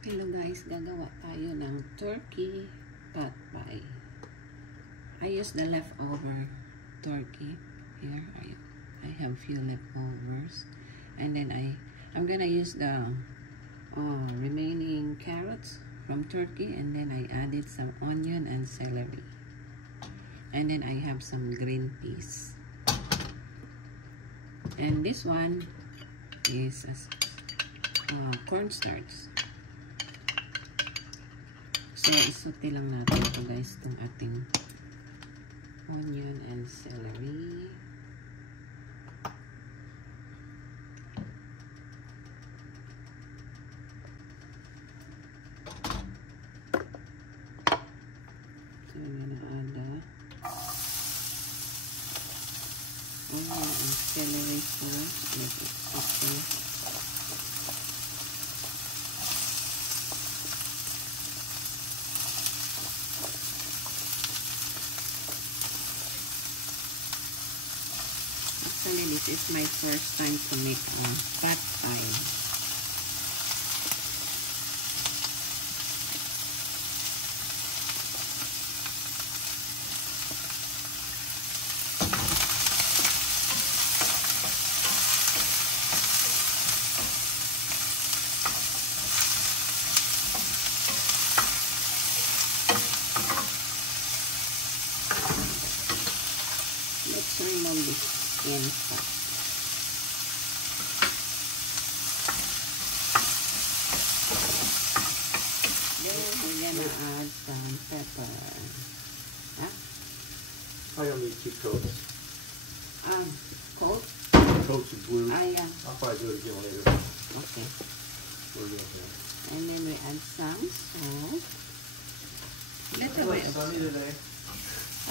Hello guys, gagawa tayo ng turkey pot pie. I use the leftover turkey. Here I have few leftovers, and then I'm gonna use the remaining carrots from turkey, and then I added some onion and celery, and then I have some green peas, and this one is cornstarch. So, isote lang natin ito guys, itong ating onion and celery. So, we're gonna add the onion and celery first. Let it cook. Actually, this is my first time to make pot pie. Let's remove this skin first. Then we're gonna add some pepper. Huh? I don't need 2 coats. Coat? Coats of blue. Yeah. I'll probably do it again later. Okay. We're doing that. And then we add some salt. Little bit. Sunny today.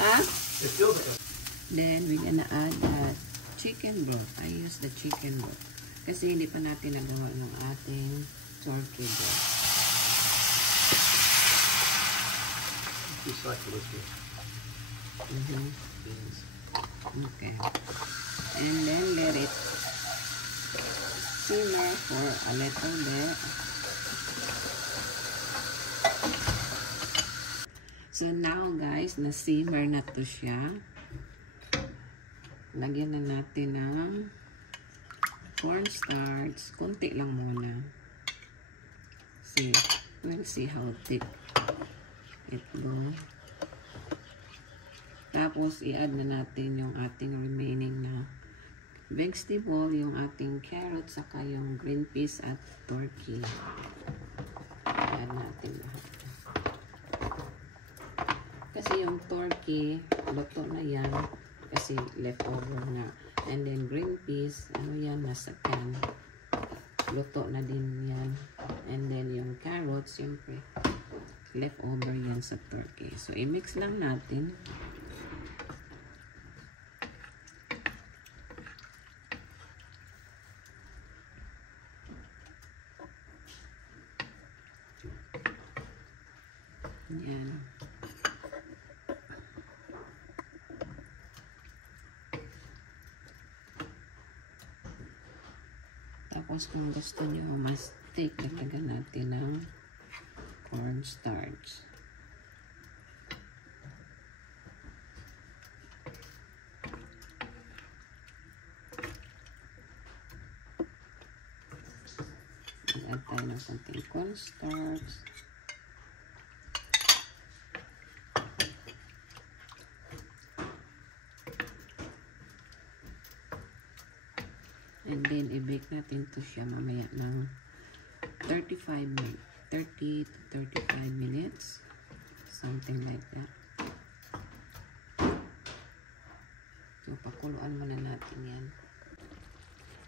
Huh? It feels like Then we're gonna add chicken broth. I use the chicken broth kasi hindi pa natin nagawa ng ating turkey broth. recycle this one. Beans. Okay. And then let it simmer for a little bit. So now guys, na-simmer na to siya. Lagyan na natin ng cornstarch. Kunti lang muna. We'll see how thick it go. Tapos, i-add na natin yung ating remaining na vegetable, yung ating carrot, saka yung green peas at turkey. I-add natin lahat. Kasi yung turkey, luto na yan. Kasi leftover na. And then green peas, ano yan, nasa can. Luto na din yan. And then yung carrots, siyempre, leftover yan sa turkey. So, i-mix lang natin. Yan. Tapos kung gusto nyo mas thick, lagyan natin ng cornstarch. Add tayo ng konting cornstarch. And then, i-bake natin to siya mamaya ng 30 to 35 minutes. Something like that. So, pakuluan muna natin yan.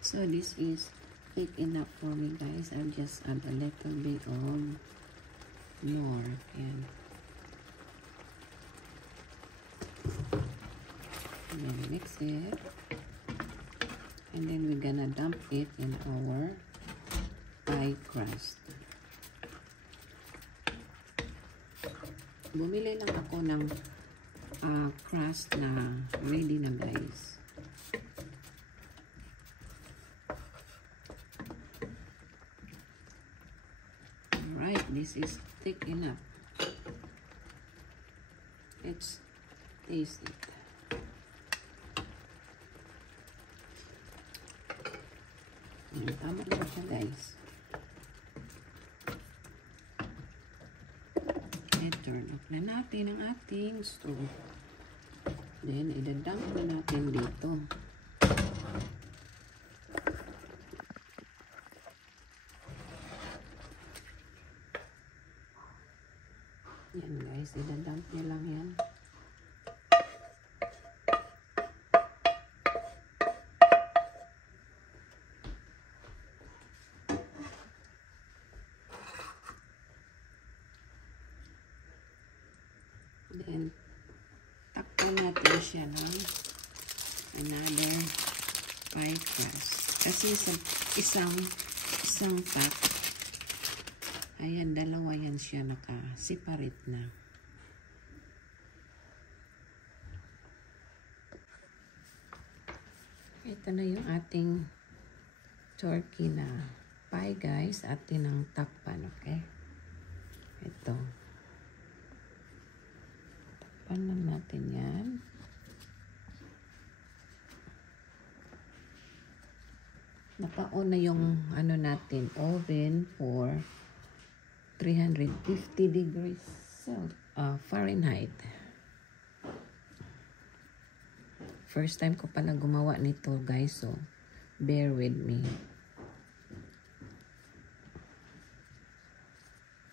So, this is thick enough for me, guys. I'll just add a little bit of more. Yan. And then, mix it. And then we're gonna dump it in our pie crust. Bumili lang ako ng crust na ready na guys. Alright. this is thick enough. Let's taste it. Tama na siya, guys. And turn off na natin ang ating stove. Then, idadunk na natin dito. Yan guys, idadump niya lang yan. Then, takpan natin siya ng another pie crust. Kasi sa isang pack, ayan, dalawa yan siya naka-separate na. Ito na yung ating turkey na pie, guys. Atin ang takpan, okay? Ito. Takpan lang natin yan. Naka-on na yung ano natin, oven for 350 degrees Fahrenheit. First time ko pala gumawa nito, guys, so bear with me.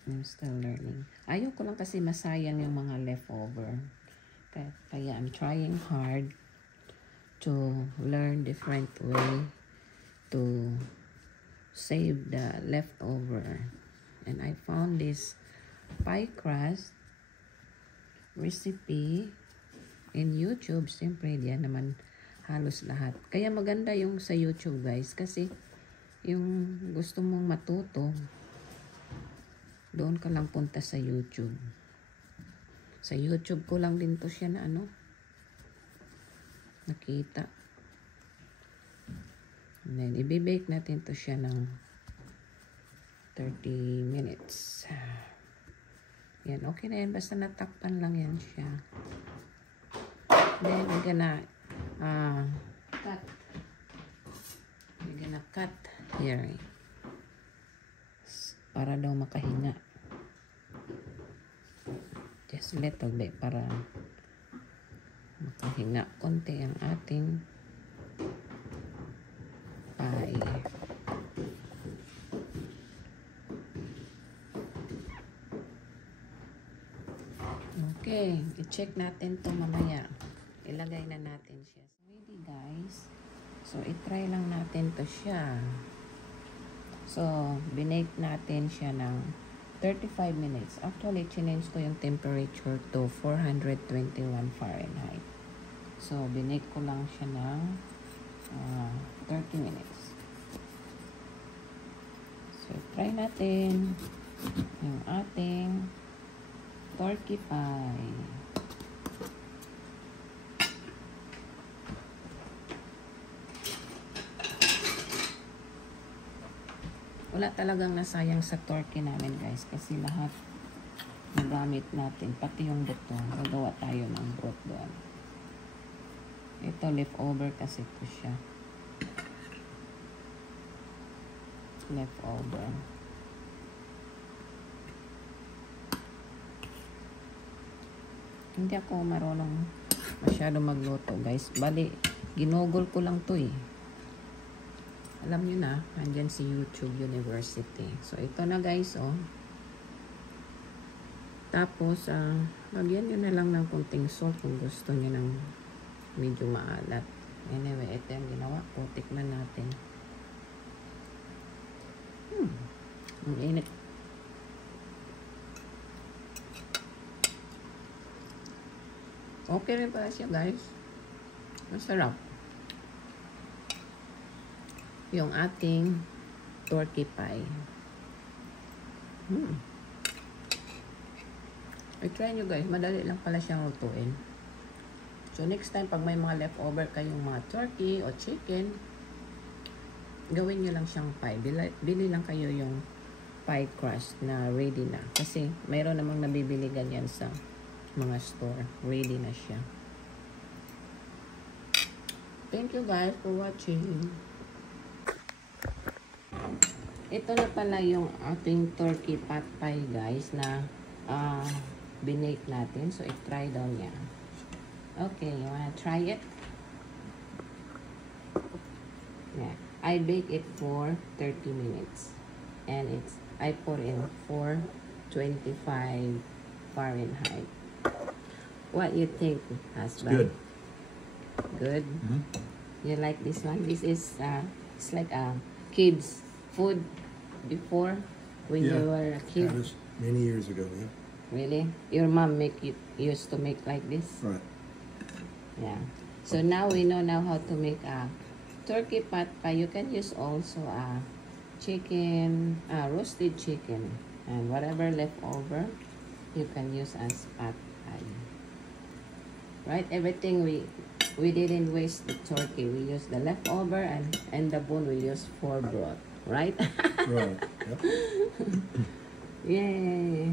I'm still learning. Ayaw ko lang kasi masayang yung mga leftover. Kaya I'm trying hard to learn different way to save the leftover. And I found this pie crust recipe in YouTube. Siyempre, diyan naman halos lahat. Kaya maganda yung sa YouTube, guys. Kasi yung gusto mong matuto, doon ka lang punta sa YouTube. Sa YouTube ko lang din to siya na nakita. And then, ibibake natin to siya ng 30 minutes. Yan, okay na yan. Basta natakpan lang yan siya. Then, we're gonna cut. We're gonna cut here. Para daw makahinga. Just little bit para makahinga konti ang ating pie. Okay, i-check natin to mamaya. Ilagay na natin siya. Ready, guys. So, i-try lang natin to siya. So, binake natin siya ng 35 minutes. Actually, change ko yung temperature to 421 Fahrenheit. So, binake ko lang siya ng 30 minutes. So, try natin yung ating turkey pie. Wala talagang nasayang sa turkey namin, guys, kasi lahat nagamit natin, pati yung buto. Gagawa tayo ng broth doon. Ito leftover kasi ito siya. Leftover. Hindi ako marunong masyado magluto, guys. Bali, ginugol ko lang to eh. Alam nyo na, andyan si YouTube University. So, ito na, guys, oh. Tapos, lagyan nyo na lang ng konting salt kung gusto nyo ng medyo maalat. Anyway, ito yung ginawa ko. Tikman natin. Ang init. Okay rin pala siya, guys. Masarap. Yung ating turkey pie. I-try nyo, guys. Madali lang pala siyang lutuin. So, next time, pag may mga leftover kayong mga turkey o chicken, gawin nyo lang siyang pie. Bili lang kayo yung pie crust na ready na. Kasi mayroon namang nabibili ganyan sa mga store. Ready na siya. Thank you guys for watching. Ito na pala yung ating turkey pot pie guys na binake natin. So, i-try daw niya. Okay, you wanna try it? Yeah. I bake it for 30 minutes. And I put in 425 Fahrenheit. What you think, husband? Good. Good? Mm-hmm. You like this one? This is, it's like kids food before when you were a kid. That was many years ago, yeah. Really? Your mom used to make like this? Right. Yeah. So now we know now how to make a turkey pot pie. You can use also a chicken, roasted chicken, and whatever left over, you can use as pot pie. Right? Everything we didn't waste the turkey. We used the leftover and the bone we used for broth. Right? Right. Yep. Yay!